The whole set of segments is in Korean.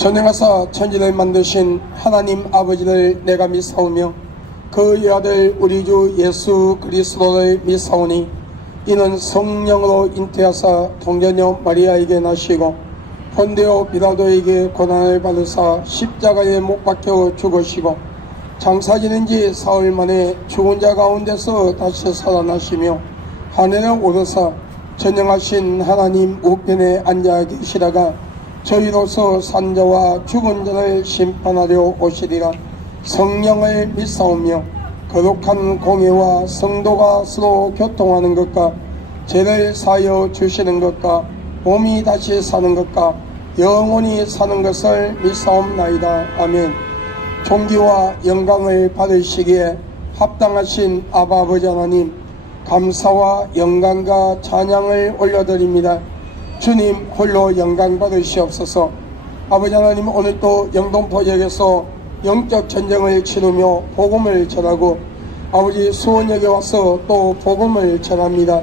전능하사 천지를 만드신 하나님 아버지를 내가 믿사오며 그의 아들 우리 주 예수 그리스도를 믿사오니 이는 성령으로 잉태하사 동정녀 마리아에게 나시고 본디오 빌라도에게 고난을 받으사 십자가에 못 박혀 죽으시고 장사 지낸 지 사흘 만에 죽은 자 가운데서 다시 살아나시며 하늘에 오르사 전능하신 하나님 우편에 앉아 계시다가 저희로서 산자와 죽은 자를 심판하려 오시리라. 성령을 믿사오며 거룩한 공예와 성도가 서로 교통하는 것과 죄를 사하여 주시는 것과 몸이 다시 사는 것과 영원히 사는 것을 믿사옵나이다. 아멘. 존귀와 영광을 받으시기에 합당하신 아바 아버지 하나님, 감사와 영광과 찬양을 올려드립니다. 주님 홀로 영광 받으시옵소서. 아버지 하나님, 오늘 또 영동포역에서 영적 전쟁을 치르며 복음을 전하고 아버지 수원역에 와서 또 복음을 전합니다.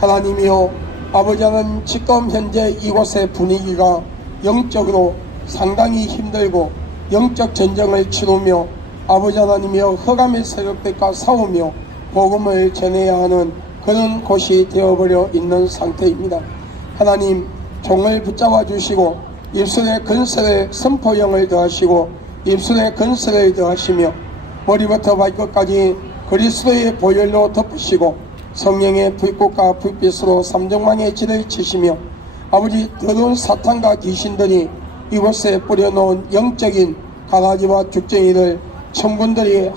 하나님이여, 아버지 하나님, 지금 현재 이곳의 분위기가 영적으로 상당히 힘들고 영적 전쟁을 치르며 아버지 하나님이여 흑암의 세력들과 싸우며 복음을 전해야 하는 그런 곳이 되어버려 있는 상태입니다. 하나님, 종을 붙잡아 주시고 입술에 근설의 선포형을 더하시고 입술에 근설을 더하시며 머리부터 발끝까지 그리스도의 보혈로 덮으시고 성령의 불꽃과 불빛으로 삼정망의 진을 치시며 아버지 더러운 사탄과 귀신들이 이곳에 뿌려놓은 영적인 가라지와 죽쟁이를 천군들이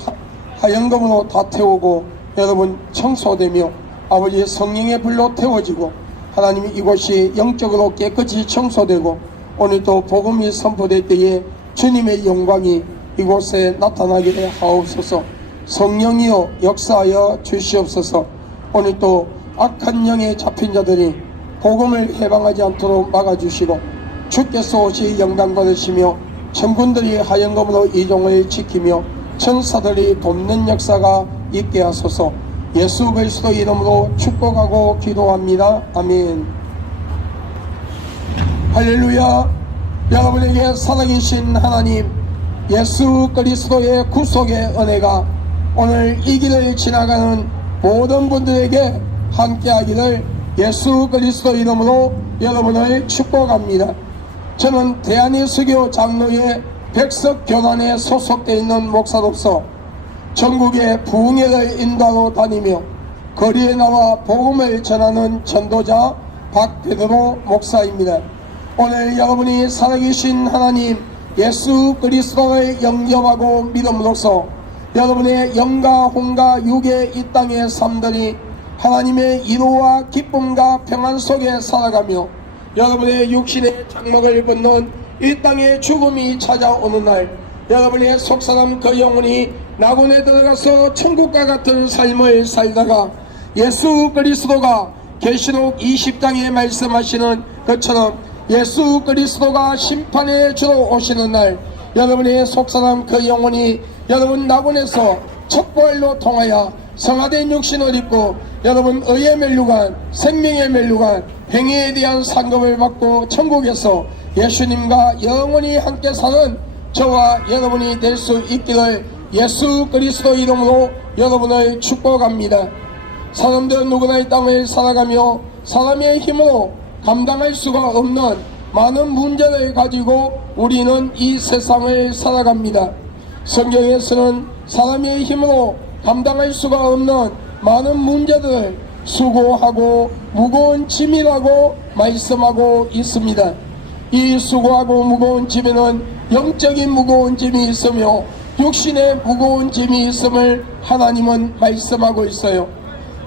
하연금으로 다 태우고 여러분 청소되며 아버지 성령의 불로 태워지고 하나님 이곳이 영적으로 깨끗이 청소되고 오늘도 복음이 선포될 때에 주님의 영광이 이곳에 나타나게 하옵소서. 성령이여 역사하여 주시옵소서. 오늘도 악한 영에 잡힌 자들이 복음을 해방하지 않도록 막아주시고 주께서 오시 영광 받으시며 천군들이 하연검으로 이종을 지키며 천사들이 돕는 역사가 있게 하소서. 예수 그리스도 이름으로 축복하고 기도합니다. 아멘. 할렐루야. 여러분에게 살아계신 하나님 예수 그리스도의 구속의 은혜가 오늘 이 길을 지나가는 모든 분들에게 함께하기를 예수 그리스도 이름으로 여러분을 축복합니다. 저는 대한예수교 장로회 백석교단에 소속되어 있는 목사로서 전국의 부흥회를 인도하러 다니며 거리에 나와 복음을 전하는 전도자 박베드로 목사입니다. 오늘 여러분이 살아계신 하나님 예수 그리스도를 영접하고 믿음으로써 여러분의 영과 혼과 육의 이 땅의 삶들이 하나님의 이루와 기쁨과 평안 속에 살아가며 여러분의 육신의 장막을 벗는 이 땅의 죽음이 찾아오는 날 여러분의 속사람 그 영혼이 낙원에 들어가서 천국과 같은 삶을 살다가 예수 그리스도가 계시록 20장에 말씀하시는 것처럼 예수 그리스도가 심판의 주로 오시는 날 여러분의 속사람 그 영혼이 여러분 낙원에서 척보일로 통하여 성화된 육신을 입고 여러분 의의 멸류관, 생명의 멸류관, 행위에 대한 상급을 받고 천국에서 예수님과 영원히 함께 사는 저와 여러분이 될 수 있기를 예수 그리스도 이름으로 여러분을 축복합니다. 사람들은 누구나 이 땅을 살아가며 사람의 힘으로 감당할 수가 없는 많은 문제를 가지고 우리는 이 세상을 살아갑니다. 성경에서는 사람의 힘으로 감당할 수가 없는 많은 문제들을 수고하고 무거운 짐이라고 말씀하고 있습니다. 이 수고하고 무거운 짐에는 영적인 무거운 짐이 있으며 육신의 무거운 짐이 있음을 하나님은 말씀하고 있어요.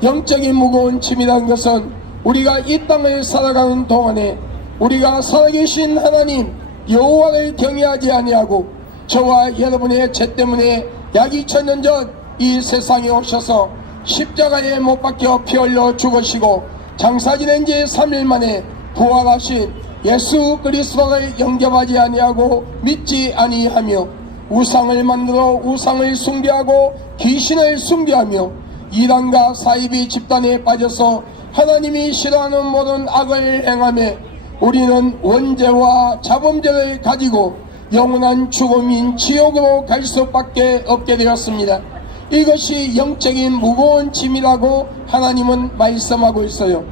영적인 무거운 짐이라는 것은 우리가 이 땅을 살아가는 동안에 우리가 살아계신 하나님 여호와를 경외하지 아니하고 저와 여러분의 죄 때문에 약 2000년 전 이 세상에 오셔서 십자가에 못 박혀 피 흘려 죽으시고 장사 지낸 지 3일 만에 부활하신 예수 그리스도를 영접하지 아니하고 믿지 아니하며 우상을 만들어 우상을 숭배하고 귀신을 숭배하며 이단과 사이비 집단에 빠져서 하나님이 싫어하는 모든 악을 행하며 우리는 원죄와 자범죄를 가지고 영원한 죽음인 지옥으로 갈 수밖에 없게 되었습니다. 이것이 영적인 무거운 짐이라고 하나님은 말씀하고 있어요.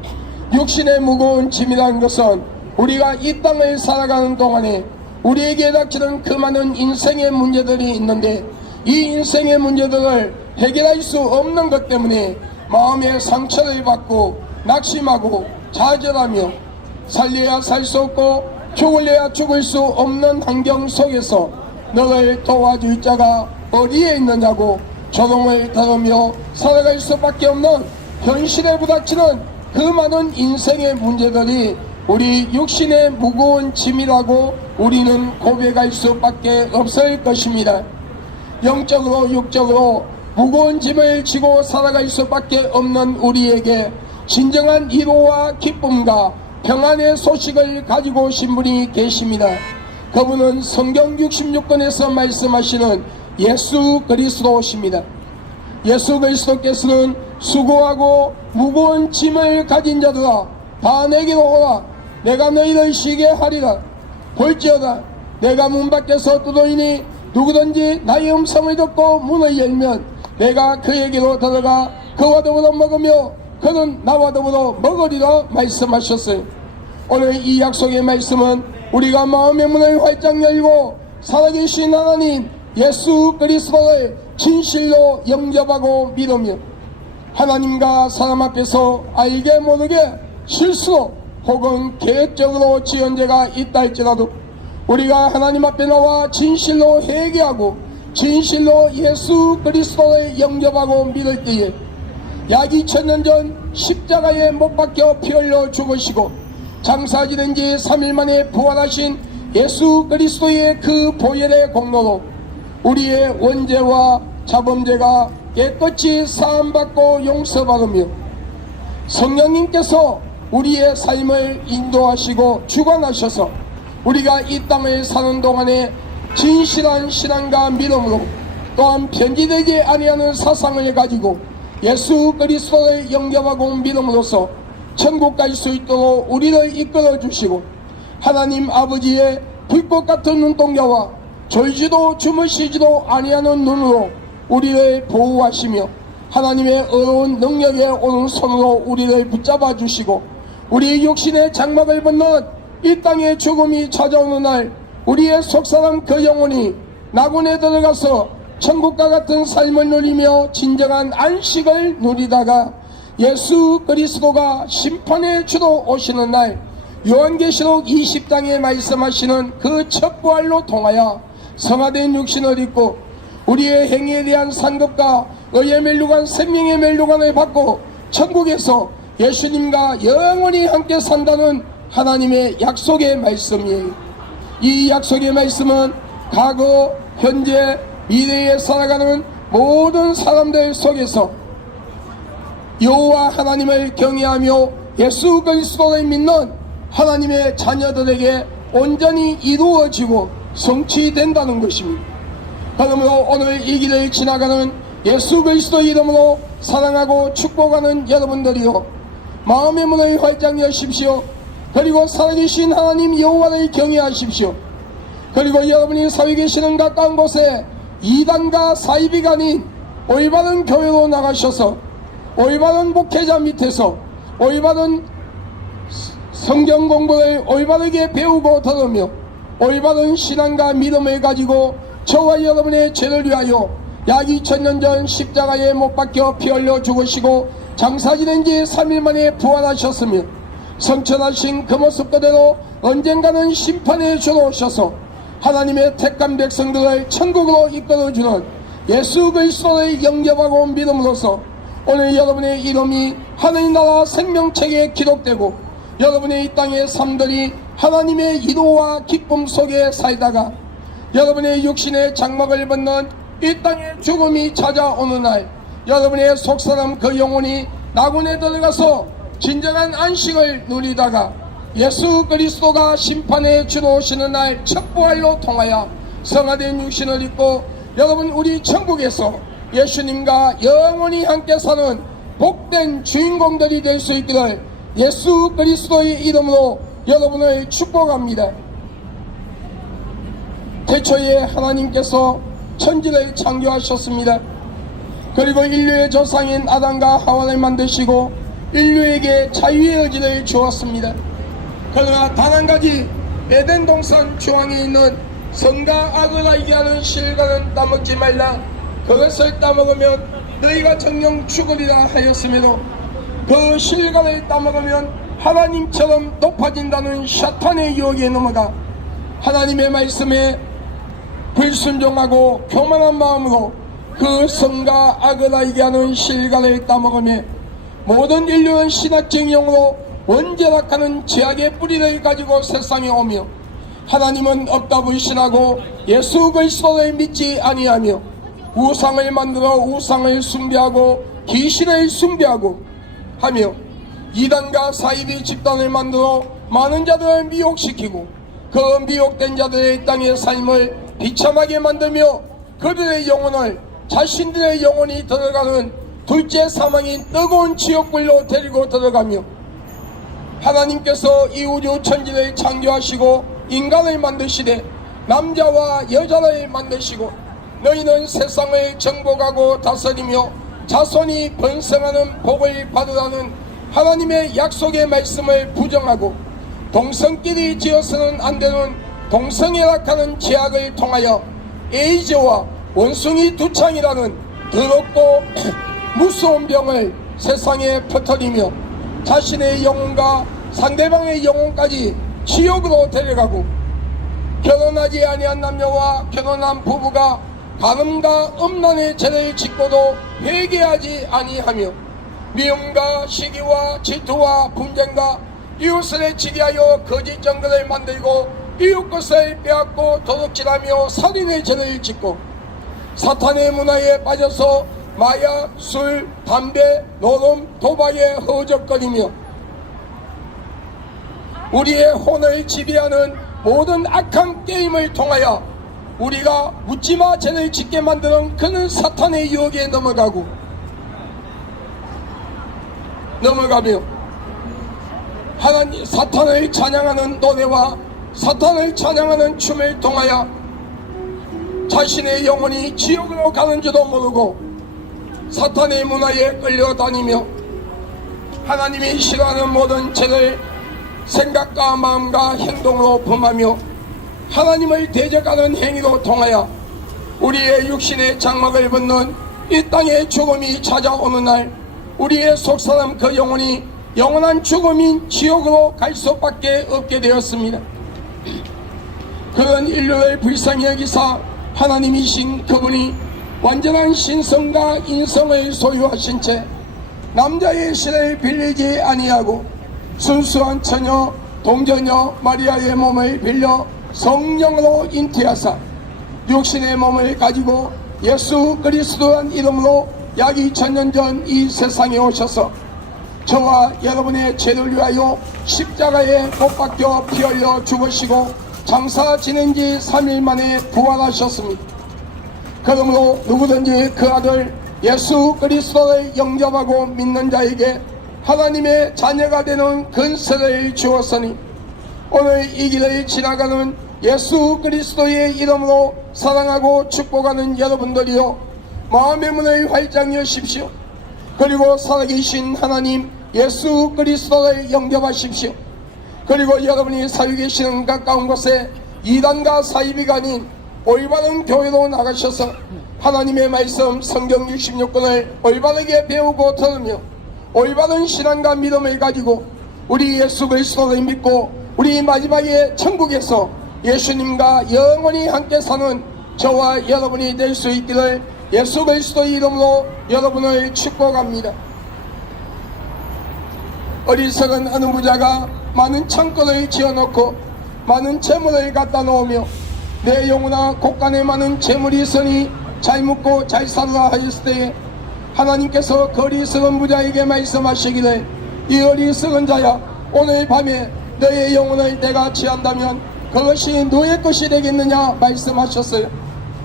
육신의 무거운 짐이라는 것은 우리가 이 땅을 살아가는 동안에 우리에게 닥치는 그 많은 인생의 문제들이 있는데, 이 인생의 문제들을 해결할 수 없는 것 때문에 마음의 상처를 받고 낙심하고 좌절하며 살려야 살 수 없고 죽을래야 죽을 수 없는 환경 속에서 너를 도와줄 자가 어디에 있느냐고 조롱을 들으며 살아갈 수밖에 없는 현실에 부닥치는 그 많은 인생의 문제들이 우리 육신의 무거운 짐이라고 우리는 고백할 수밖에 없을 것입니다. 영적으로 육적으로 무거운 짐을 지고 살아갈 수밖에 없는 우리에게 진정한 위로와 기쁨과 평안의 소식을 가지고 오신 분이 계십니다. 그분은 성경 66권에서 말씀하시는 예수 그리스도십니다. 예수 그리스도께서는 수고하고 무거운 짐을 가진 자들아 다 내게로 오라. 내가 너희를 쉬게 하리라. 볼지어다 내가 문 밖에서 두드리니 누구든지 나의 음성을 듣고 문을 열면 내가 그에게로 들어가 그와 더불어 먹으며 그는 나와 더불어 먹으리라 말씀하셨어요. 오늘 이 약속의 말씀은 우리가 마음의 문을 활짝 열고 살아계신 하나님 예수 그리스도를 진실로 영접하고 믿으며 하나님과 사람 앞에서 알게 모르게 실수로 혹은 계획적으로 지은 죄가 있다 할지라도 우리가 하나님 앞에 나와 진실로 회개하고 진실로 예수 그리스도를 영접하고 믿을 때에 약 2000년 전 십자가에 못 박혀 피 흘려 죽으시고 장사 지낸 지 3일 만에 부활하신 예수 그리스도의 그 보혈의 공로로 우리의 원죄와 자범죄가 깨끗이 사함받고 용서받으며 성령님께서 우리의 삶을 인도하시고 주관하셔서 우리가 이 땅을 사는 동안에 진실한 신앙과 믿음으로 또한 편지되지 아니하는 사상을 가지고 예수 그리스도를 영접하고 믿음으로써 천국 갈 수 있도록 우리를 이끌어 주시고 하나님 아버지의 불꽃 같은 눈동자와 졸지도 주무시지도 아니하는 눈으로 우리를 보호하시며 하나님의 어려운 능력의 오른손으로 우리를 붙잡아 주시고 우리 육신의 장막을 벗는 이 땅의 죽음이 찾아오는 날 우리의 속사람 그 영혼이 낙원에 들어가서 천국과 같은 삶을 누리며 진정한 안식을 누리다가 예수 그리스도가 심판의 주로 오시는 날 요한계시록 20장에 말씀하시는 그 첫 부활로 통하여 성화된 육신을 입고 우리의 행위에 대한 상급과 의의 멸류관 생명의 멸류관을 받고 천국에서 예수님과 영원히 함께 산다는 하나님의 약속의 말씀이에요. 이 약속의 말씀은 과거, 현재, 미래에 살아가는 모든 사람들 속에서 여호와 하나님을 경외하며 예수 그리스도를 믿는 하나님의 자녀들에게 온전히 이루어지고 성취된다는 것입니다. 그러므로 오늘 이 길을 지나가는 예수 그리스도 이름으로 사랑하고 축복하는 여러분들이요 마음의 문을 활짝 여십시오. 그리고 살아계신 하나님 여호와를 경외하십시오. 그리고 여러분이 살고 계시는 가까운 곳에 이단과 사이비가 아닌 올바른 교회로 나가셔서 올바른 목회자 밑에서 올바른 성경 공부를 올바르게 배우고 들으며 올바른 신앙과 믿음을 가지고 저와 여러분의 죄를 위하여 약 2000년 전 십자가에 못 박혀 피 흘려 죽으시고 장사 지낸 지 3일 만에 부활하셨으며 성천하신 그 모습 그대로 언젠가는 심판에 주러 오셔서 하나님의 택한 백성들을 천국으로 이끌어주는 예수 그리스도를 영접하고 믿음으로써 오늘 여러분의 이름이 하늘나라 생명책에 기록되고 여러분의 이 땅의 삶들이 하나님의 이로와 기쁨 속에 살다가 여러분의 육신의 장막을 벗는 이 땅의 죽음이 찾아오는 날 여러분의 속사람 그 영혼이 낙원에 들어가서 진정한 안식을 누리다가 예수 그리스도가 심판에 주러 오시는 날 첫 부활로 통하여 성화된 육신을 입고 여러분 우리 천국에서 예수님과 영원히 함께 사는 복된 주인공들이 될 수 있기를 예수 그리스도의 이름으로 여러분을 축복합니다. 태초에 하나님께서 천지를 창조하셨습니다. 그리고 인류의 조상인 아담과 하와를 만드시고 인류에게 자유의 의지를 주었습니다. 그러나 단 한 가지, 에덴 동산 중앙에 있는 선과 악을 알게 하는 실과는 따먹지 말라. 그것을 따먹으면 너희가 정령 죽으리라 하였으므로 그 실과를 따먹으면 하나님처럼 높아진다는 샤탄의 유혹에 넘어가 하나님의 말씀에 불순종하고 교만한 마음으로 그 선과 악을 알게 하는 실과를 따먹으며 모든 인류는 신학적 영으로 원죄락하는 죄악의 뿌리를 가지고 세상에 오며 하나님은 없다 불신하고 예수 그리스도를 믿지 아니하며 우상을 만들어 우상을 숭배하고 귀신을 숭배하고 하며 이단과 사이비 집단을 만들어 많은 자들을 미혹시키고 그 미혹된 자들의 땅의 삶을 비참하게 만들며 그들의 영혼을 자신들의 영혼이 들어가는 둘째 사망인 뜨거운 지옥불로 데리고 들어가며 하나님께서 이 우주 천지를 창조하시고 인간을 만드시되 남자와 여자를 만드시고 너희는 세상을 정복하고 다스리며 자손이 번성하는 복을 받으라는 하나님의 약속의 말씀을 부정하고 동성끼리 지어서는 안되는 동성애락하는 죄악을 통하여 에이즈와 원숭이 두창이라는 더럽고 무서운 병을 세상에 퍼뜨리며 자신의 영혼과 상대방의 영혼까지 지옥으로 데려가고 결혼하지 아니한 남녀와 결혼한 부부가 간음과 음란의 죄를 짓고도 회개하지 아니하며 미움과 시기와 질투와 분쟁과 이웃을 해치게 하여 거짓 증거를 만들고 이웃 것을 빼앗고 도둑질하며 살인의 죄를 짓고 사탄의 문화에 빠져서 마약, 술, 담배, 노름, 도박에 허적거리며 우리의 혼을 지배하는 모든 악한 게임을 통하여 우리가 묻지마 죄를 짓게 만드는 그는 사탄의 유혹에 넘어가며 하나님 사탄을 찬양하는 노래와 사탄을 찬양하는 춤을 통하여 자신의 영혼이 지옥으로 가는 줄도 모르고 사탄의 문화에 끌려다니며 하나님이 싫어하는 모든 죄를 생각과 마음과 행동으로 범하며 하나님을 대적하는 행위로 통하여 우리의 육신의 장막을 벗는 이 땅의 죽음이 찾아오는 날 우리의 속사람 그 영혼이 영원한 죽음인 지옥으로 갈 수밖에 없게 되었습니다. 그런 인류를 불쌍히 여기사 하나님이신 그분이 완전한 신성과 인성을 소유하신 채 남자의 신을 빌리지 아니하고 순수한 처녀 동정녀 마리아의 몸을 빌려 성령으로 잉태하사 육신의 몸을 가지고 예수 그리스도란 이름으로 약 2000년 전 이 세상에 오셔서 저와 여러분의 죄를 위하여 십자가에 못 박혀 피 흘려 죽으시고 장사 지낸 지 3일 만에 부활하셨습니다. 그러므로 누구든지 그 아들 예수 그리스도를 영접하고 믿는 자에게 하나님의 자녀가 되는 근세를 주었으니 오늘 이 길을 지나가는 예수 그리스도의 이름으로 사랑하고 축복하는 여러분들이요 마음의 문을 활짝 여십시오. 그리고 살아계신 하나님 예수 그리스도를 영접하십시오. 그리고 여러분이 살고 계시는 가까운 곳에 이단과 사이비가 아닌 올바른 교회로 나가셔서 하나님의 말씀 성경 66권을 올바르게 배우고 들으며 올바른 신앙과 믿음을 가지고 우리 예수 그리스도를 믿고 우리 마지막에 천국에서 예수님과 영원히 함께 사는 저와 여러분이 될 수 있기를 예수 그리스도의 이름으로 여러분을 축복합니다. 어리석은 어느 부자가 많은 창고를 지어놓고 많은 재물을 갖다 놓으며 내 영혼아 곳간에 많은 재물이 있으니 잘 묵고 잘 살아라 하였을 때에 하나님께서 그 어리석은 부자에게 말씀하시기를 이 어리석은 자야 오늘 밤에 너의 영혼을 내가 취한다면 그것이 너의 것이 되겠느냐 말씀하셨어요.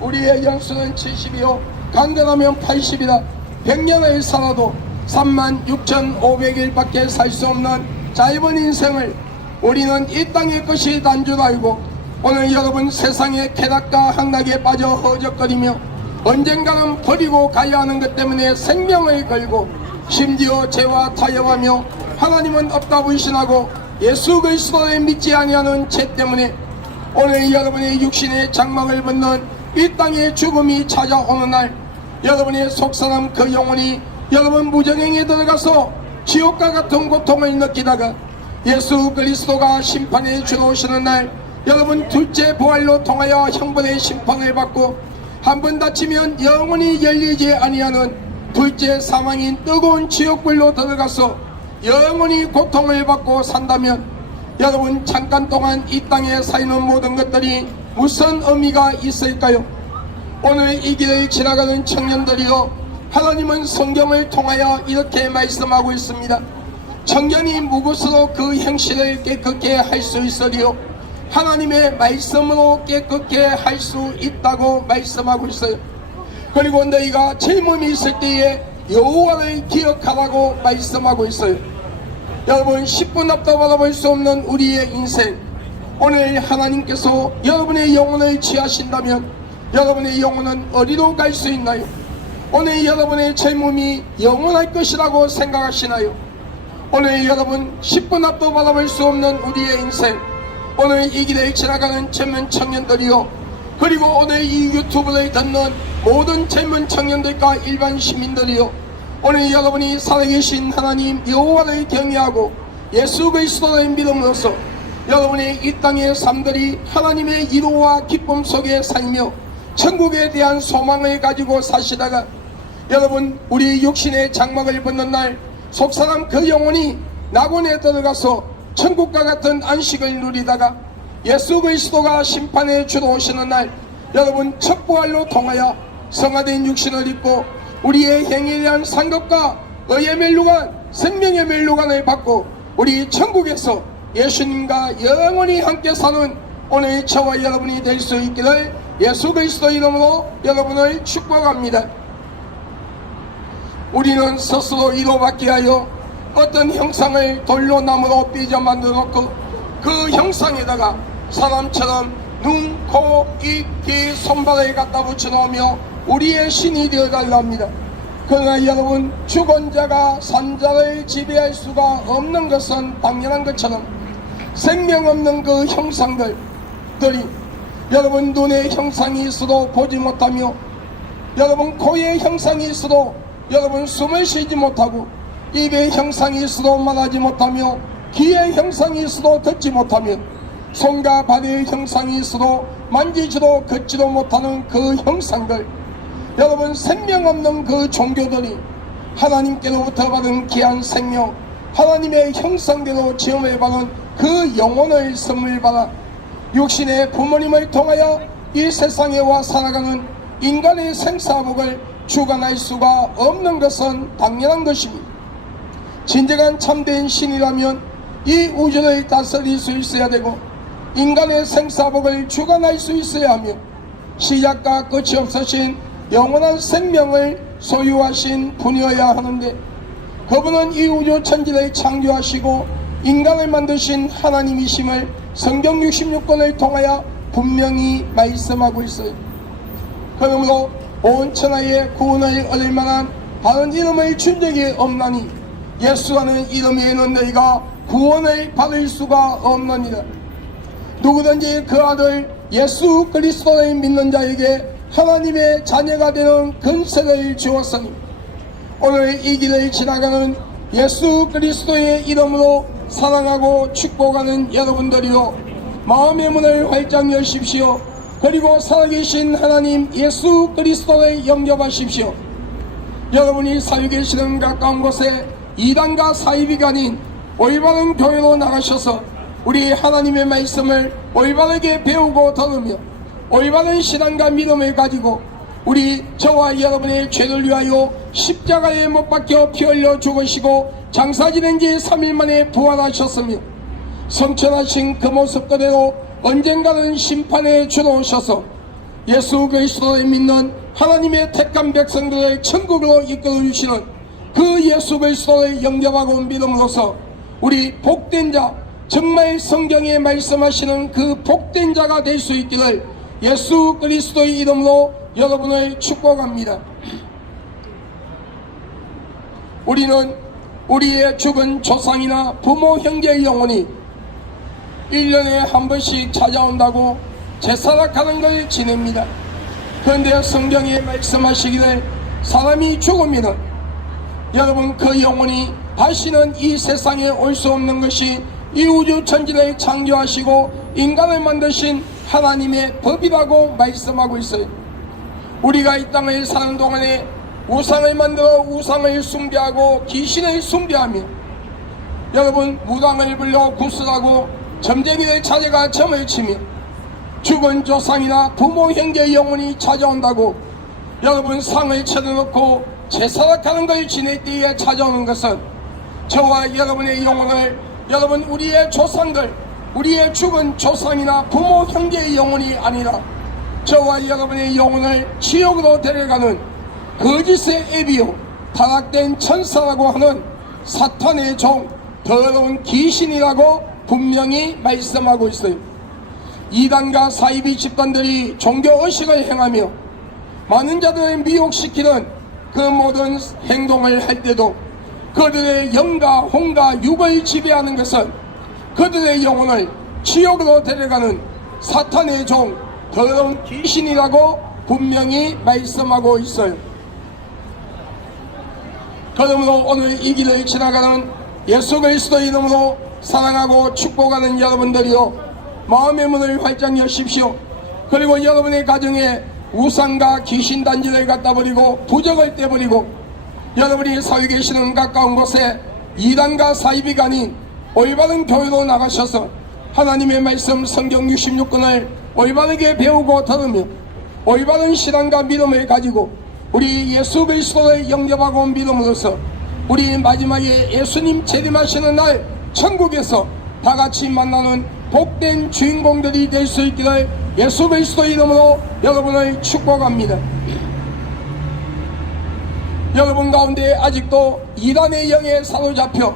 우리의 연수는 70이요 간절하면 80이다. 100년을 살아도 36,500일밖에 살 수 없는 짧은 인생을 우리는 이 땅의 것이 난 줄 알고 오늘 여러분 세상의 쾌락과 향락에 빠져 허적거리며 언젠가는 버리고 가야 하는 것 때문에 생명을 걸고 심지어 죄와 타협하며 하나님은 없다 불신하고 예수 그리스도를 믿지 아니하는 죄 때문에 오늘 여러분의 육신의 장막을 벗는 이 땅의 죽음이 찾아오는 날 여러분의 속사람 그 영혼이 여러분 무정행에 들어가서 지옥과 같은 고통을 느끼다가 예수 그리스도가 심판에 주러 오시는 날 여러분 둘째 부활로 통하여 형벌의 심판을 받고 한 번 다치면 영원히 열리지 아니하는 둘째 사망인 뜨거운 지옥불로 들어가서 영원히 고통을 받고 산다면 여러분 잠깐 동안 이 땅에 쌓이는 모든 것들이 무슨 의미가 있을까요? 오늘 이 길을 지나가는 청년들이여 하나님은 성경을 통하여 이렇게 말씀하고 있습니다. 청년이 무엇으로 그 행실을 깨끗게 할 수 있으리요? 하나님의 말씀으로 깨끗게 할 수 있다고 말씀하고 있어요. 그리고 너희가 젊음이 있을 때에 여호와를 기억하라고 말씀하고 있어요. 여러분 10분 앞도 바라볼 수 없는 우리의 인생, 오늘 하나님께서 여러분의 영혼을 취하신다면 여러분의 영혼은 어디로 갈 수 있나요? 오늘 여러분의 젊음이 영원할 것이라고 생각하시나요? 오늘 여러분 10분 앞도 바라볼 수 없는 우리의 인생, 오늘 이 길을 지나가는 젊은 청년들이요, 그리고 오늘 이 유튜브를 듣는 모든 젊은 청년들과 일반 시민들이요, 오늘 여러분이 살아계신 하나님 여호와를 경외하고 예수 그리스도를 믿음으로써 여러분의 이 땅의 삶들이 하나님의 위로와 기쁨 속에 살며 천국에 대한 소망을 가지고 사시다가 여러분 우리 육신의 장막을 벗는 날 속사람 그 영혼이 낙원에 들어가서 천국과 같은 안식을 누리다가 예수 그리스도가 심판에 주러 오시는 날 여러분 첫 부활로 통하여 성화된 육신을 입고 우리의 행위에 대한 상급과 의의 멸류관, 생명의 멸류관을 받고 우리 천국에서 예수님과 영원히 함께 사는 오늘 저와 여러분이 될 수 있기를 예수 그리스도 이름으로 여러분을 축복합니다. 우리는 스스로 이로받게 하여 어떤 형상을 돌로 나무로 삐져 만들어 놓고 그 형상에다가 사람처럼 눈, 코, 입, 귀, 손발을 갖다 붙여 놓으며 우리의 신이 되어달라 합니다. 그러나 여러분 죽은 자가 산자를 지배할 수가 없는 것은 당연한 것처럼 생명 없는 그 형상들이 여러분 눈의 형상이 있어도 보지 못하며 여러분 코의 형상이 있어도 여러분 숨을 쉬지 못하고 입의 형상이 있어도 말하지 못하며 귀의 형상이 있어도 듣지 못하며 손과 발의 형상이 있어도 만지지도 걷지도 못하는 그 형상들, 여러분 생명 없는 그 종교들이 하나님께로부터 받은 귀한 생명, 하나님의 형상대로 지음을 받은 그 영혼을 선물 받아 육신의 부모님을 통하여 이 세상에 와 살아가는 인간의 생사복을 주관할 수가 없는 것은 당연한 것입니다. 진정한 참된 신이라면 이 우주를 다스릴 수 있어야 되고 인간의 생사복을 주관할 수 있어야 하며 시작과 끝이 없으신 영원한 생명을 소유하신 분이어야 하는데 그분은 이 우주 천지를 창조하시고 인간을 만드신 하나님이심을 성경 66권을 통하여 분명히 말씀하고 있어요. 그러므로 온 천하의 구원을 얻을 만한 다른 이름을 준 적이 없나니 예수라는 이름 외에는 너희가 구원을 받을 수가 없느니라. 누구든지 그 아들 예수 그리스도를 믿는 자에게 하나님의 자녀가 되는 권세를 주었으니 오늘 이 길을 지나가는 예수 그리스도의 이름으로 사랑하고 축복하는 여러분들이요, 마음의 문을 활짝 여십시오. 그리고 살아계신 하나님 예수 그리스도를 영접하십시오. 여러분이 살고 계시는 가까운 곳에 이단과 사이비가 아닌 올바른 교회로 나가셔서 우리 하나님의 말씀을 올바르게 배우고 들으며 올바른 신앙과 믿음을 가지고 우리 저와 여러분의 죄를 위하여 십자가에 못 박혀 피 흘려 죽으시고 장사 지낸 지 3일 만에 부활하셨으며 성천하신 그 모습 그대로 언젠가는 심판에 주러 오셔서 예수 그리스도를 믿는 하나님의 택한 백성들을 천국으로 이끌어 주시는 그 예수 그리스도를 영접하고 믿음으로써 우리 복된 자, 정말 성경에 말씀하시는 그 복된 자가 될 수 있기를 예수 그리스도의 이름으로 여러분을 축복합니다. 우리는 우리의 죽은 조상이나 부모 형제의 영혼이 1년에 한 번씩 찾아온다고 제사락하는 걸 지냅니다. 그런데 성경에 말씀하시기를 사람이 죽으면 여러분 그 영혼이 다시는 이 세상에 올 수 없는 것이 이 우주 천지를 창조하시고 인간을 만드신 하나님의 법이라고 말씀하고 있어요. 우리가 이 땅을 사는 동안에 우상을 만들어 우상을 숭배하고 귀신을 숭배하며 여러분 무당을 불러 구슬하고 점쟁이를 찾아가 점을 치며 죽은 조상이나 부모 형제의 영혼이 찾아온다고 여러분 상을 차려놓고 제사락하는 걸 지낼 때에 찾아오는 것은 저와 여러분의 영혼을 여러분 우리의 조상들 우리의 죽은 조상이나 부모 형제의 영혼이 아니라 저와 여러분의 영혼을 지옥으로 데려가는 거짓의 애비요 타락된 천사라고 하는 사탄의 종 더러운 귀신이라고 분명히 말씀하고 있어요. 이단과 사이비 집단들이 종교의식을 행하며 많은 자들을 미혹시키는 그 모든 행동을 할 때도 그들의 영과 혼과 육을 지배하는 것은 그들의 영혼을 지옥으로 데려가는 사탄의 종 더러운 귀신이라고 분명히 말씀하고 있어요. 그러므로 오늘 이 길을 지나가는 예수 그리스도의 이름으로 사랑하고 축복하는 여러분들이요 마음의 문을 활짝 여십시오. 그리고 여러분의 가정에 우상과 귀신 단지를 갖다 버리고 부적을 떼버리고 여러분이 살고 계시는 가까운 곳에 이단과 사이비가 아닌 올바른 교회로 나가셔서 하나님의 말씀 성경 66권을 올바르게 배우고 들으며 올바른 신앙과 믿음을 가지고 우리 예수 그리스도를 영접하고 믿음으로써 우리 마지막에 예수님 재림하시는 날 천국에서 다같이 만나는 복된 주인공들이 될 수 있기를 예수 그리스도 이름으로 여러분을 축복합니다. 여러분 가운데 아직도 이단의 영에 사로잡혀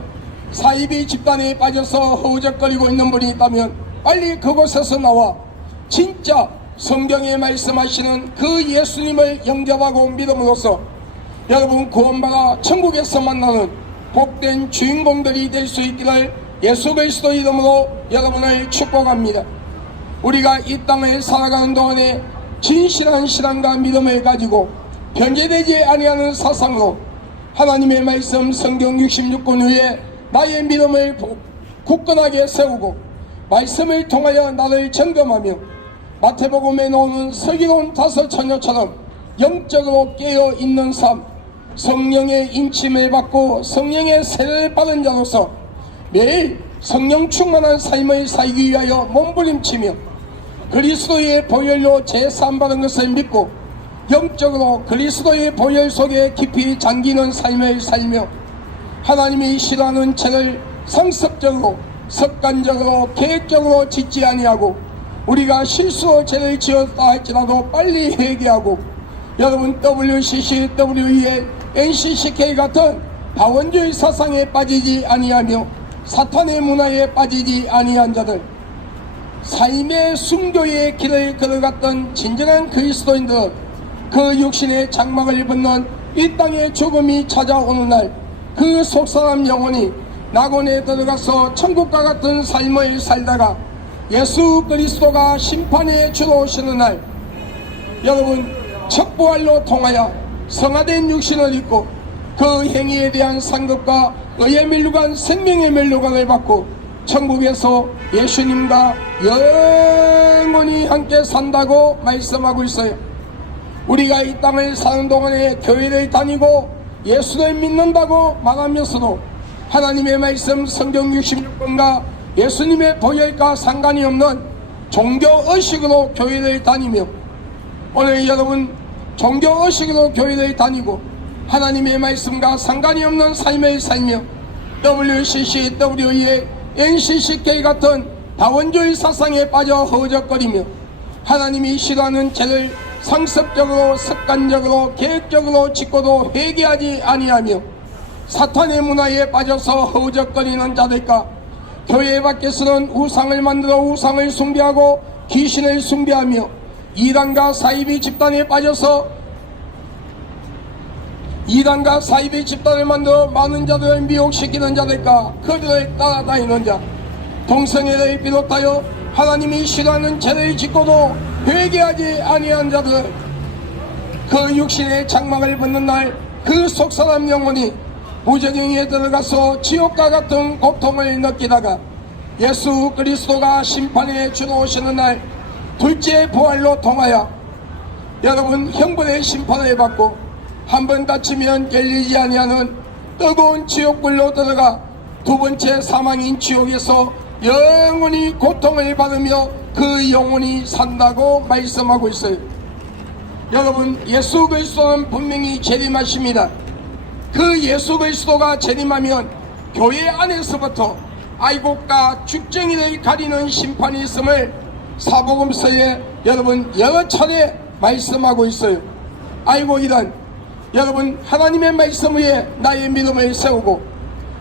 사이비 집단에 빠져서 허우적거리고 있는 분이 있다면 빨리 그곳에서 나와 진짜 성경에 말씀하시는 그 예수님을 영접하고 믿음으로써 여러분 구원받아 천국에서 만나는 복된 주인공들이 될 수 있기를 예수 그리스도 이름으로 여러분을 축복합니다. 우리가 이 땅을 살아가는 동안에 진실한 신앙과 믿음을 가지고 변제되지 아니하는 사상으로 하나님의 말씀 성경 66권 위에 나의 믿음을 굳건하게 세우고 말씀을 통하여 나를 점검하며 마태복음에 나오는 서기로운 다섯 처녀처럼 영적으로 깨어있는 삶, 성령의 인침을 받고 성령의 세례를 받은 자로서 매일 성령 충만한 삶을 살기 위하여 몸부림치며 그리스도의 보혈로 제사함받은 것을 믿고 영적으로 그리스도의 보혈 속에 깊이 잠기는 삶을 살며 하나님이 싫어하는 죄를 상습적으로 습관적으로 계획적으로 짓지 아니하고 우리가 실수로 죄를 지었다 할지라도 빨리 회개하고 여러분 WCC, WEL, NCCK 같은 다원주의 사상에 빠지지 아니하며 사탄의 문화에 빠지지 아니한 자들 삶의 순교의 길을 걸어갔던 진정한 그리스도인들은 그 육신의 장막을 벗는 이 땅의 죽음이 찾아오는 날 그 속사람 영혼이 낙원에 들어가서 천국과 같은 삶을 살다가 예수 그리스도가 심판에 주러 오시는 날 여러분 척부활로 통하여 성화된 육신을 입고 그 행위에 대한 상급과 의의 멸류관 생명의 멸류관을 받고 천국에서 예수님과 영원히 함께 산다고 말씀하고 있어요. 우리가 이 땅을 사는 동안에 교회를 다니고 예수를 믿는다고 말하면서도 하나님의 말씀 성경 66권과 예수님의 보혈과 상관이 없는 종교의식으로 교회를 다니며 오늘 여러분 종교의식으로 교회를 다니고 하나님의 말씀과 상관이 없는 삶을 살며 WCC, WEL, NCCK 같은 다원주의 사상에 빠져 허우적거리며 하나님이 싫어하는 죄를 상습적으로 습관적으로 계획적으로 짓고도 회개하지 아니하며 사탄의 문화에 빠져서 허우적거리는 자들과 교회 밖에서는 우상을 만들어 우상을 숭배하고 귀신을 숭배하며 이단과 사이비 집단에 빠져서 이단과 사이비 집단을 만들어 많은 자들을 미혹시키는 자들과 그들을 따라다니는 자, 동성애를 비롯하여 하나님이 싫어하는 죄를 짓고도 회개하지 아니한 자들, 그 육신의 장막을 벗는 날 그 속사람 영혼이 무저갱이에 들어가서 지옥과 같은 고통을 느끼다가 예수 그리스도가 심판에 주러 오시는 날 둘째 부활로 통하여 여러분 형벌의 심판을 받고 한 번 다치면 열리지 아니하는 뜨거운 지옥불로 들어가 두 번째 사망인 지옥에서 영원히 고통을 받으며 그 영혼이 산다고 말씀하고 있어요. 여러분, 예수 그리스도는 분명히 재림하십니다. 그 예수 그리스도가 재림하면 교회 안에서부터 아이곡과 죽정이를 가리는 심판이 있음을 사복음서에 여러분 여러 차례 말씀하고 있어요. 아이곡이란 여러분 하나님의 말씀 위에 나의 믿음을 세우고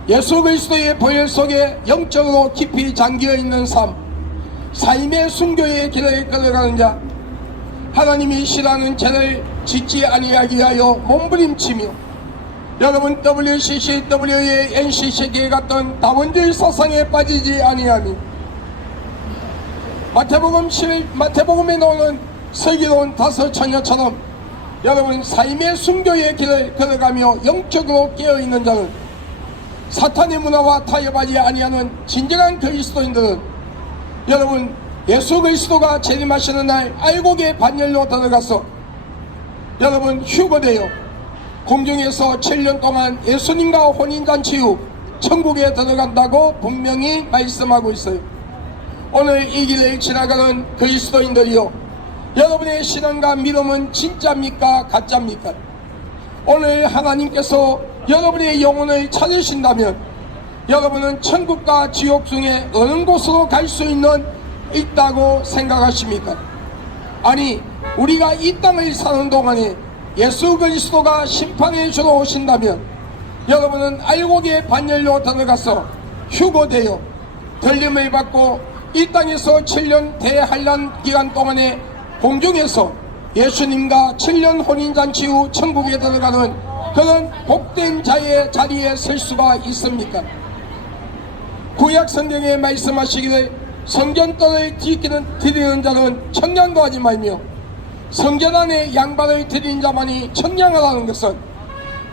예수 그리스도의 보혈 속에 영적으로 깊이 잠겨있는 삶, 삶의 순교의 길을 걸어가는 자, 하나님이 싫어하는 죄를 짓지 아니하기 위하여 몸부림치며 여러분 WCC, WA, NCC에 갔던 다원주의 사상에 빠지지 아니하니 마태복음에 나오는 슬기로운 다섯 처녀처럼 여러분 삶의 순교의 길을 걸어가며 영적으로 깨어있는 자는 사탄의 문화와 타협하지 아니하는 진정한 그리스도인들은 여러분 예수 그리스도가 재림하시는 날 알곡의 반열로 들어가서 여러분 휴거되어 공중에서 7년 동안 예수님과 혼인잔치 후 천국에 들어간다고 분명히 말씀하고 있어요. 오늘 이 길을 지나가는 그리스도인들이요, 여러분의 신앙과 믿음은 진짜입니까 가짜입니까? 오늘 하나님께서 여러분의 영혼을 찾으신다면 여러분은 천국과 지옥 중에 어느 곳으로 갈 수 있다고 생각하십니까? 아니, 우리가 이 땅을 사는 동안에 예수 그리스도가 심판에 주러 오신다면 여러분은 알곡의 반열로 들어가서 휴거되어 들림을 받고 이 땅에서 7년 대환란 기간 동안에 공중에서 예수님과 7년 혼인잔치 후 천국에 들어가는 그런 복된 자의 자리에 설 수가 있습니까? 구약 성경에 말씀하시기를 성전떨을 드리는 자는 청량도 하지 말며 성전 안에 양발을 드리는 자만이 청량하다는 것은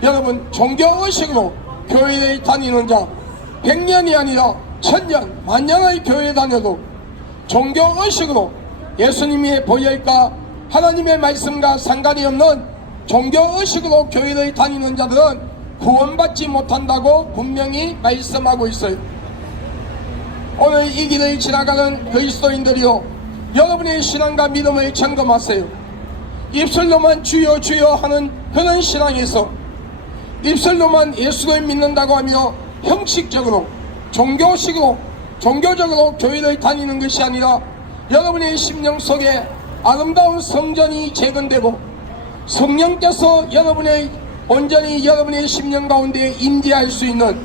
여러분 종교의식으로 교회에 다니는 자 100년이 아니라 1000년 만년의 교회에 다녀도 종교의식으로 예수님의 보혈과 하나님의 말씀과 상관이 없는 종교의식으로 교회를 다니는 자들은 구원받지 못한다고 분명히 말씀하고 있어요. 오늘 이 길을 지나가는 그리스도인들이요, 여러분의 신앙과 믿음을 점검하세요. 입술로만 주여 주여 하는 그런 신앙에서 입술로만 예수를 믿는다고 하며 형식적으로 종교적으로 교회를 다니는 것이 아니라 여러분의 심령 속에 아름다운 성전이 재건되고 성령께서 온전히 여러분의 심령 가운데 임재할 수 있는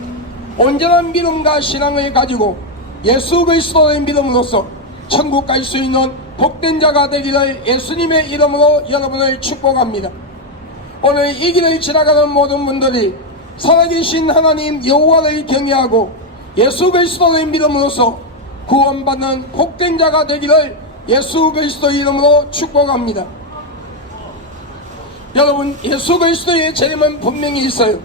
온전한 믿음과 신앙을 가지고 예수 그리스도의 믿음으로써 천국 갈 수 있는 복된 자가 되기를 예수님의 이름으로 여러분을 축복합니다. 오늘 이 길을 지나가는 모든 분들이 살아계신 하나님 여호와를 경외하고 예수 그리스도의 믿음으로써 구원받는 복된 자가 되기를 예수 그리스도의 이름으로 축복합니다. 여러분, 예수 그리스도의 재림은 분명히 있어요.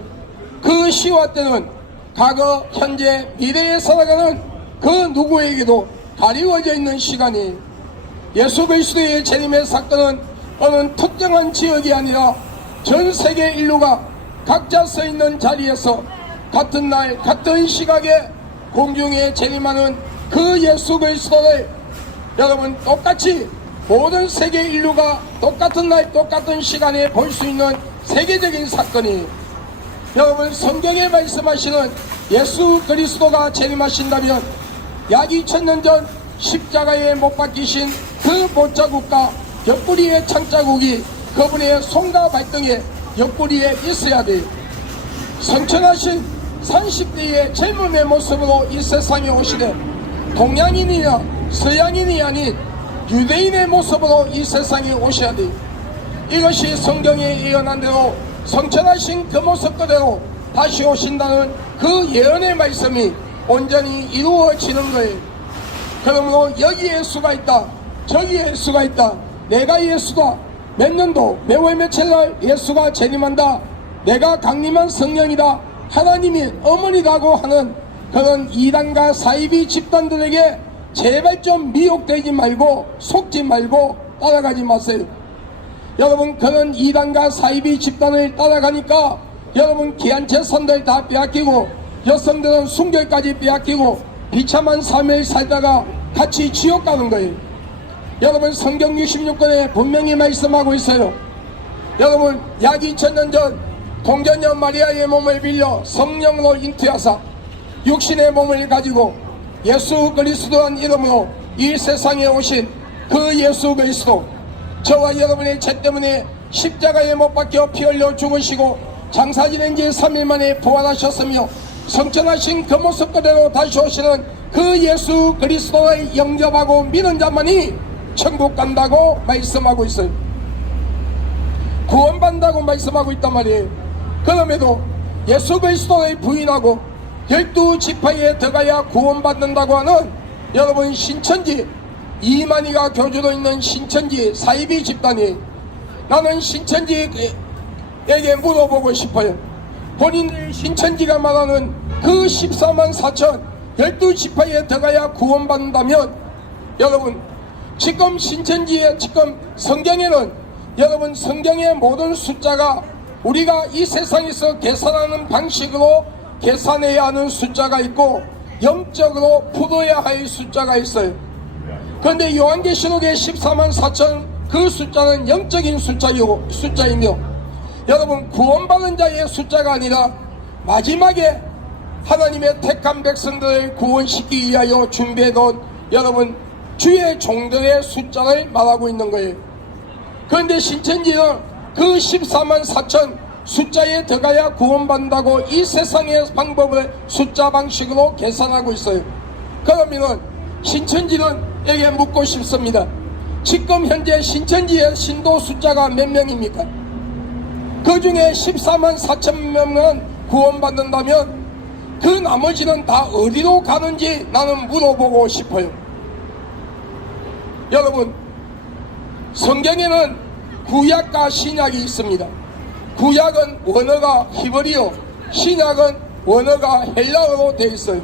그 시와 때는 과거, 현재, 미래에 살아가는 그 누구에게도 가리워져 있는 시간이에요. 예수 그리스도의 재림의 사건은 어느 특정한 지역이 아니라 전 세계 인류가 각자 서 있는 자리에서 같은 날 같은 시각에 공중에 재림하는 그 예수 그리스도를 여러분 똑같이 모든 세계 인류가 똑같은 날 똑같은 시간에 볼 수 있는 세계적인 사건이에요. 여러분, 성경에 말씀하시는 예수 그리스도가 재림하신다면 약 2000년 전 십자가에 못 박히신 그 못자국과 옆구리의 창자국이 그분의 손과 발등에 옆구리에 있어야 돼요. 성천하신 30대의 젊음의 모습으로 이 세상에 오시되 동양인이냐 서양인이 아닌 유대인의 모습으로 이 세상에 오셔야 돼. 이것이 성경에 예언한 대로 성천하신 그 모습 그대로 다시 오신다는 그 예언의 말씀이 온전히 이루어지는 거예요. 그러므로 여기 예수가 있다, 저기 예수가 있다, 내가 예수다, 몇 년도 매월 며칠날 예수가 재림한다, 내가 강림한 성령이다, 하나님이 어머니라고 하는 그런 이단과 사이비 집단들에게 제발 좀 미혹되지 말고 속지 말고 따라가지 마세요. 여러분, 그런 이단과 사이비 집단을 따라가니까 여러분 귀한 재산들 다 빼앗기고 여성들은 순결까지 빼앗기고 비참한 삶을 살다가 같이 지옥 가는 거예요. 여러분, 성경 66권에 분명히 말씀하고 있어요. 여러분, 약 2000년 전 동전녀 마리아의 몸을 빌려 성령으로 잉태하사 육신의 몸을 가지고 예수 그리스도란 이름으로 이 세상에 오신 그 예수 그리스도, 저와 여러분의 죄 때문에 십자가에 못 박혀 피 흘려 죽으시고 장사 지낸 지 3일 만에 부활하셨으며 성천하신 그 모습 그대로 다시 오시는 그 예수 그리스도를 영접하고 믿는 자만이 천국 간다고 말씀하고 있어요. 구원받는다고 말씀하고 있단 말이에요. 그럼에도 예수 그리스도를 부인하고 12지파에 들어가야 구원받는다고 하는 여러분 신천지 이만희가 교주로 있는 신천지 사이비 집단이, 나는 신천지에게 물어보고 싶어요. 본인들 신천지가 말하는 그 14만 4천 12지파에 들어가야 구원받는다면, 여러분 지금 신천지의 지금 성경에는 여러분 성경의 모든 숫자가 우리가 이 세상에서 계산하는 방식으로 계산해야 하는 숫자가 있고 영적으로 풀어야 할 숫자가 있어요. 그런데 요한계시록의 14만 4천 그 숫자는 영적인 숫자이며 여러분 구원받은 자의 숫자가 아니라 마지막에 하나님의 택한 백성들을 구원시키기 위하여 준비해놓은 여러분 주의 종들의 숫자를 말하고 있는 거예요. 그런데 신천지는 그 14만 4천 숫자에 들어가야 구원받는다고 이 세상의 방법을 숫자 방식으로 계산하고 있어요. 그러면은 신천지는에게 묻고 싶습니다. 지금 현재 신천지의 신도 숫자가 몇 명입니까? 그 중에 14만 4천 명은 구원받는다면 그 나머지는 다 어디로 가는지 나는 물어보고 싶어요. 여러분, 성경에는 구약과 신약이 있습니다. 구약은 원어가 히브리어, 신약은 원어가 헬라어로 되어 있어요.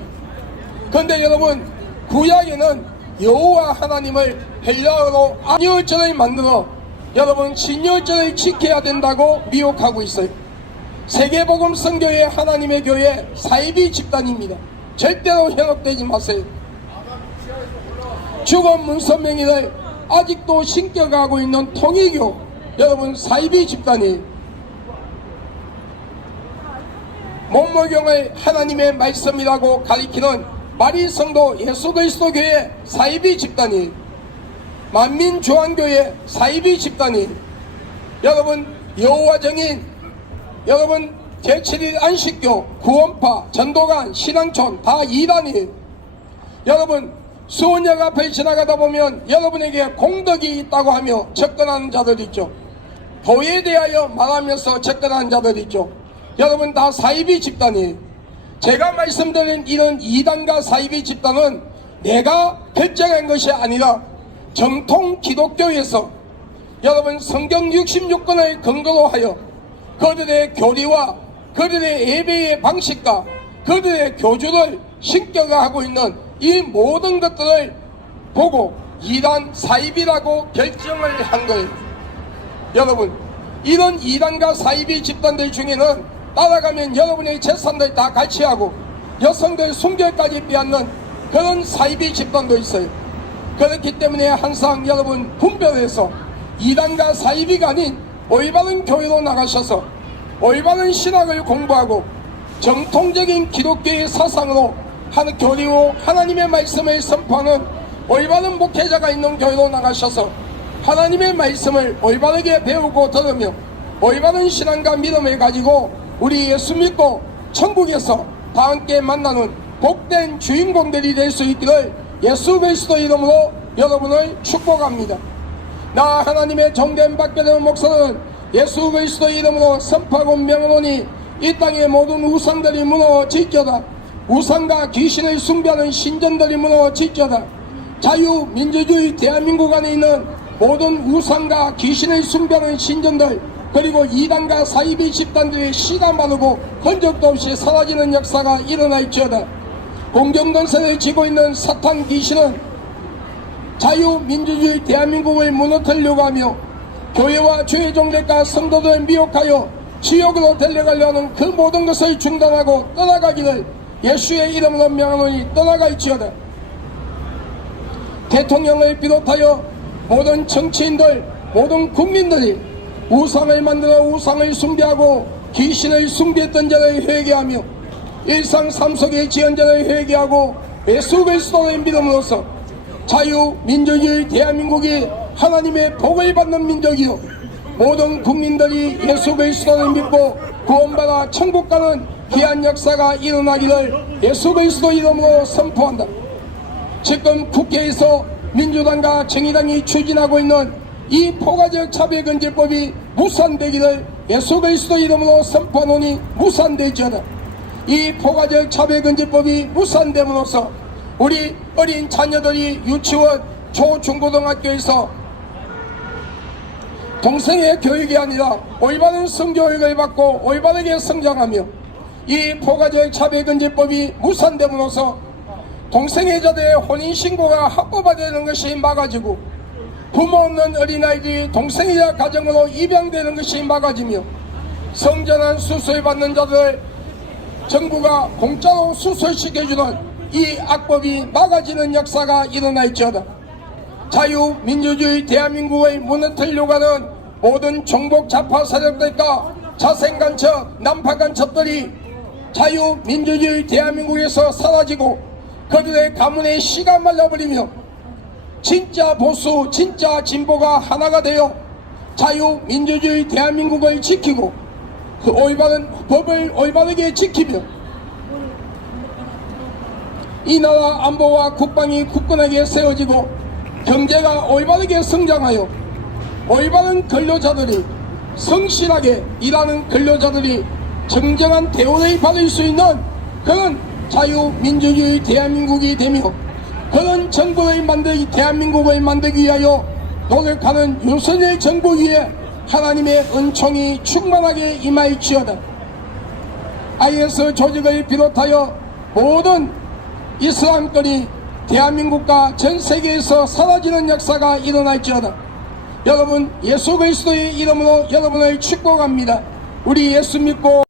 그런데 여러분, 구약에는 여호와 하나님을 헬라어로 안유절을 만들어 여러분 신유절을 지켜야 된다고 미혹하고 있어요. 세계복음 선교회 하나님의 교회 사이비 집단입니다. 절대로 현혹되지 마세요. 죽은 문선명이를 아직도 신격하고 있는 통일교 여러분 사이비 집단이 목모경을 하나님의 말씀이라고 가리키는 마리성도 예수그리스도 교회 사이비 집단이 만민조항교회 사이비 집단이 여러분 여호와 정인 여러분 제7일 안식교 구원파 전도관 신앙촌 다 이단이 여러분 수원역 앞을 지나가다 보면 여러분에게 공덕이 있다고 하며 접근하는 자들 있죠. 도에 대하여 말하면서 접근하는 자들 있죠. 여러분 다 사이비 집단이 제가 말씀드린 이런 이단과 사이비 집단은 내가 결정한 것이 아니라 정통 기독교에서 여러분 성경 66권을 근거로 하여 그들의 교리와 그들의 예배의 방식과 그들의 교주를 신격화하고 있는 이 모든 것들을 보고 이단 사이비라고 결정을 한 거예요. 여러분 이런 이단과 사이비 집단들 중에는 따라가면 여러분의 재산들 다 갈취하고 여성들 순결까지 빼앗는 그런 사이비 집단도 있어요. 그렇기 때문에 항상 여러분 분별해서 이단과 사이비가 아닌 올바른 교회로 나가셔서 올바른 신학을 공부하고 정통적인 기독교의 사상으로 하는 교리로 하나님의 말씀을 선포하는 올바른 목회자가 있는 교회로 나가셔서 하나님의 말씀을 올바르게 배우고 들으며 올바른 신앙과 믿음을 가지고 우리 예수 믿고 천국에서 다 함께 만나는 복된 주인공들이 될 수 있기를 예수 그리스도 이름으로 여러분을 축복합니다. 나 하나님의 정된 박계된 목사는 예수 그리스도 이름으로 선포하고 명하노니 이 땅의 모든 우상들이 무너질지어다. 우상과 귀신을 숭배하는 신전들이 무너질지어다. 자유민주주의 대한민국 안에 있는 모든 우상과 귀신을 숭배하는 신전들, 그리고 이단과 사이비 집단들의 씨가 마르고 흔적도 없이 사라지는 역사가 일어날지어다. 공정권세를 쥐고 있는 사탄 귀신은 자유민주주의 대한민국을 무너뜨리려고 하며 교회와 주의 종들과 성도들을 미혹하여 지옥으로 데려가려 하는 그 모든 것을 중단하고 떠나가기를 예수의 이름으로 명하노니 떠나갈지어다. 대통령을 비롯하여 모든 정치인들, 모든 국민들이 우상을 만들어 우상을 숭배하고 귀신을 숭배했던 자를 회개하며 일상 삶 속의 지연자를 회개하고 예수 그리스도의 믿음으로써 자유민주주의 대한민국이 하나님의 복을 받는 민족이요 모든 국민들이 예수 그리스도를 믿고 구원받아 천국 가는 귀한 역사가 일어나기를 예수 그리스도 이름으로 선포한다. 지금 국회에서 민주당과 정의당이 추진하고 있는 이 포괄적 차별금지법이 무산되기를 예수 그리스도 이름으로 선포하노니 무산되지어다. 이 포괄적 차별금지법이 무산됨으로써 우리 어린 자녀들이 유치원, 초중고등학교에서 동성애 교육이 아니라 올바른 성교육을 받고 올바르게 성장하며 이 포괄적 차별금지법이 무산됨으로써 동성애자들의 혼인신고가 합법화되는 것이 막아지고 부모 없는 어린아이들이 동성애자 가정으로 입양되는 것이 막아지며 성전환 수술 받는 자들 정부가 공짜로 수술시켜주는 이 악법이 막아지는 역사가 일어날지어다. 자유민주주의 대한민국을 무너뜨리려고 하는 모든 종북 좌파 세력들과 자생간첩, 난파간첩들이 자유민주주의 대한민국에서 사라지고 그들의 가문의 씨가 말라버리며 진짜 보수, 진짜 진보가 하나가 되어 자유민주주의 대한민국을 지키고 그 올바른 법을 올바르게 지키며 이 나라 안보와 국방이 굳건하게 세워지고 경제가 올바르게 성장하여 올바른 근로자들이 성실하게 일하는 근로자들이 정정한 대우를 받을 수 있는 그런 자유민주주의 대한민국이 되며 그런 정부를 대한민국을 만들기 위하여 노력하는 윤석열 정부 위에 하나님의 은총이 충만하게 임할지어다. IS 조직을 비롯하여 모든 이슬람권이 대한민국과 전 세계에서 사라지는 역사가 일어날지어다. 여러분 예수 그리스도의 이름으로 여러분을 축복합니다. 우리 예수 믿고